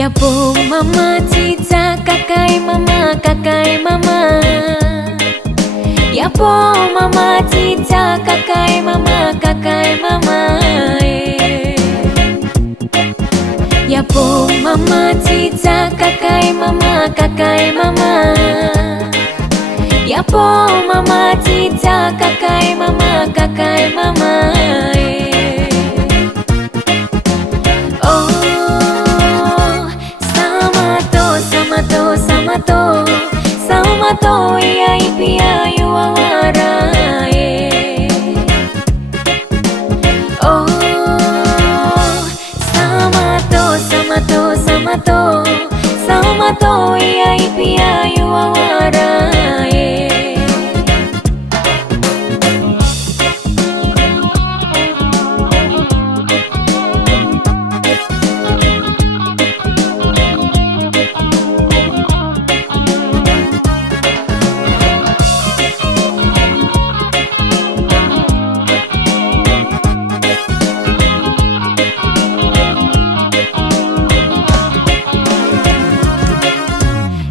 Yapo mama cica kakai mama Yapo mama cica kakai mama Yapo mama cica kakai mama Yapo mama cica kakai mama Samato iya ipia yuawarae. Oh, Samato iya ipia yuawarae.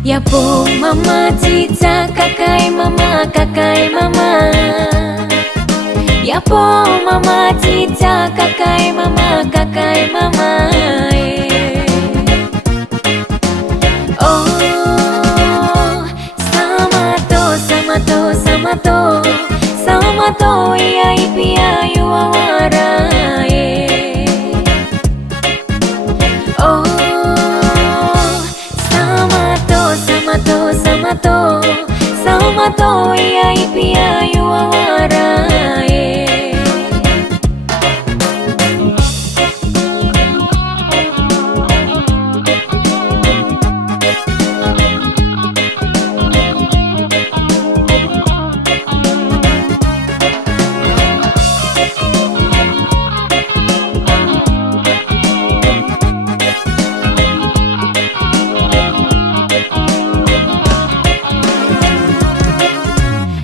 Yapo mama cica kakai mama Yapo mama cica kakai mama Oh, Samato iya ipia yuawarae. Oh, Samato iya ipia yuawarae.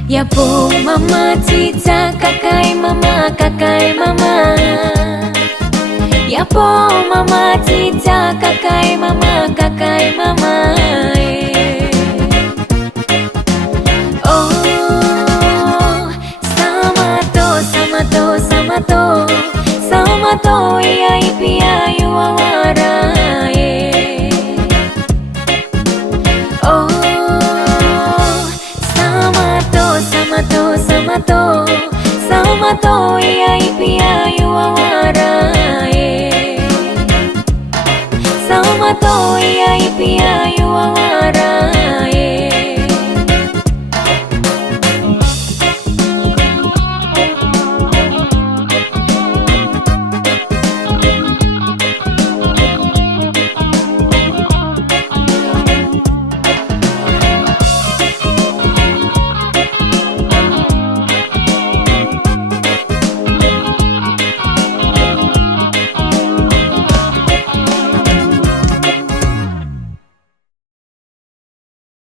Yapo mama cica kakai mama Yapo mama cica kakai mama Oh, Samato iya ipia yuawarae. Oh, Samato iya ipia yuawarae. Samato iya ipia yuawarae.